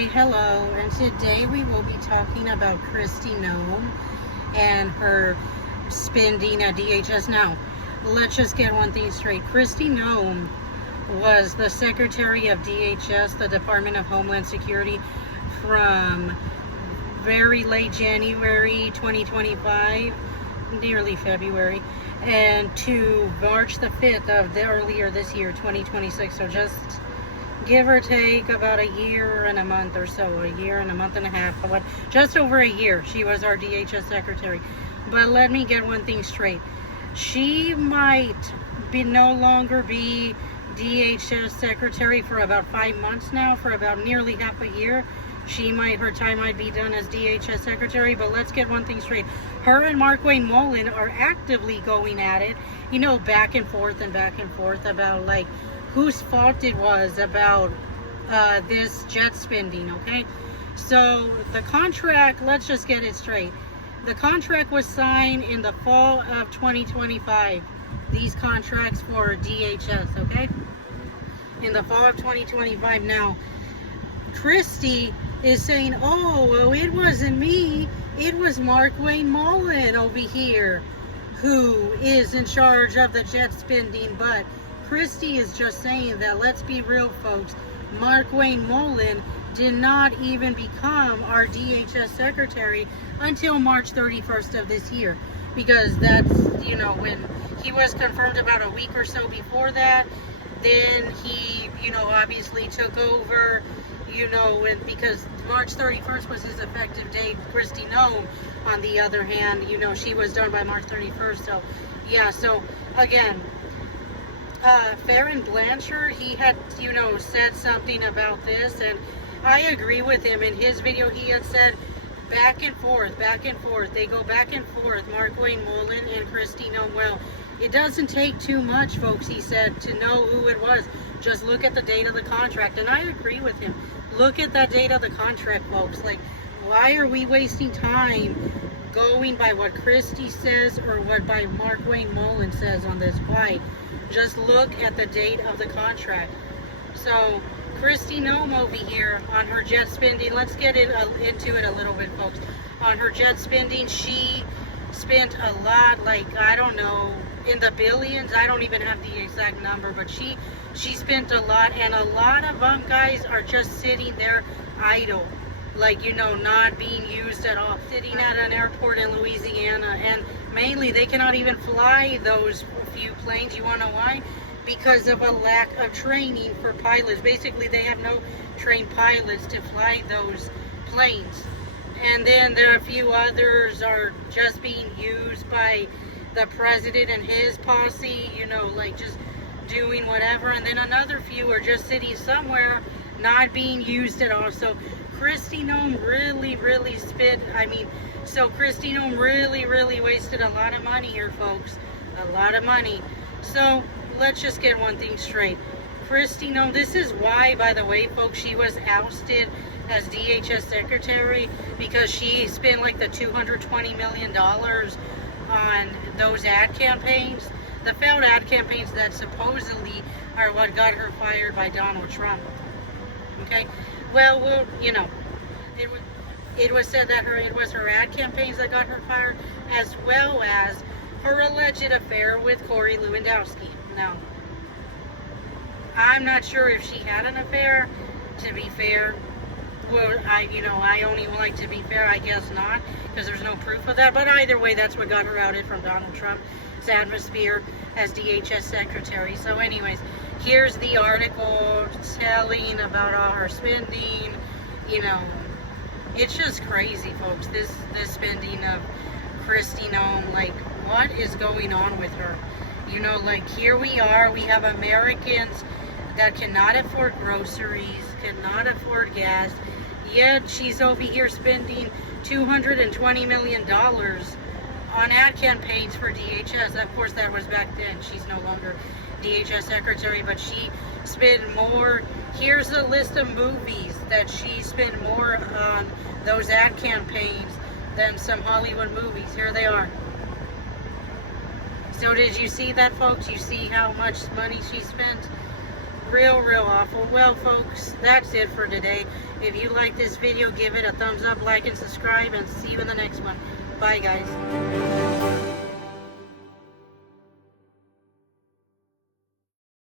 Hi, hello, and today we will be talking about Kristi Noem and her spending at DHS. Now, let's just get one thing straight. Kristi Noem was the Secretary of DHS, the Department of Homeland Security, from very late January 2025, nearly February, and to March the 5th of the earlier this year, 2026. So just give or take about a year and a month or so, a year and a month and a half, but just over a year she was our DHS secretary. But let me get one thing straight. She might no longer be DHS secretary for about 5 months now, for about nearly half a year. Her time might be done as DHS secretary, but let's get one thing straight. Her and Markwayne Mullin are actively going at it, back and forth about like whose fault it was about this jet spending, okay? So the contract, let's just get it straight. The contract was signed in the fall of 2025. These contracts for DHS, okay? In the fall of 2025. Now, Kristi is saying, oh, well, it wasn't me. It was Markwayne Mullin over here who is in charge of the jet spending. But Kristi is just saying that, let's be real, folks, Markwayne Mullin did not even become our DHS secretary until March 31st of this year, because that's, when he was confirmed about a week or so before that. Then he, obviously took over, because March 31st was his effective date. Kristi Noem, on the other hand, she was done by March 31st. So, yeah, so again, Farron Blanchard, he had, said something about this, and I agree with him. In his video, he had said back and forth. They go back and forth, Markwayne Mullin and Kristi Noem. Well, it doesn't take too much, folks, he said, to know who it was. Just look at the date of the contract, and I agree with him. Look at that date of the contract, folks. Like, why are we wasting time going by what Kristi says or what by Markwayne Mullin says on this? Why? Just look at the date of the contract. So, Kristi Noem over here on her jet spending, let's get into it a little bit, folks. On her jet spending, she spent a lot, like, I don't know, in the billions. I don't even have the exact number, but she spent a lot, and a lot of them, guys, are just sitting there idle, like, not being used at all, sitting at an airport in Louisiana, and mainly they cannot even fly those few planes. You want to know why? Because of a lack of training for pilots. Basically, they have no trained pilots to fly those planes. And then there are a few others are just being used by the president and his posse, like just doing whatever. And then another few are just sitting somewhere, not being used at all. So Kristi Noem really Kristi Noem really wasted a lot of money here, folks. A lot of money. So let's just get one thing straight. Kristi Noem, this is why, by the way, folks, she was ousted as DHS secretary, because she spent like the $220 million on those ad campaigns, the failed ad campaigns that supposedly are what got her fired by Donald Trump. Okay, well, it was said that it was her ad campaigns that got her fired, as well as her alleged affair with Corey Lewandowski. Now, I'm not sure if she had an affair, to be fair. Well, I only like to be fair, I guess not, because there's no proof of that. But either way, that's what got her outed from Donald Trump's atmosphere as DHS secretary. So anyways, here's the article telling about all her spending. It's just crazy, folks, this spending of Kristi Noem. Like, what is going on with her? Like, here we are, we have Americans that cannot afford groceries, cannot afford gas, yet she's over here spending $220 million on ad campaigns for DHS. Of course, that was back then. She's no longer DHS secretary, but she spent more. Here's a list of movies that she spent more on those ad campaigns than some Hollywood movies. Here they are. So did you see that, folks? You see how much money she spent? Real awful. Well, folks, that's it for today. If you like this video, give it a thumbs up, like, and subscribe, and see you in the next one. Bye, guys.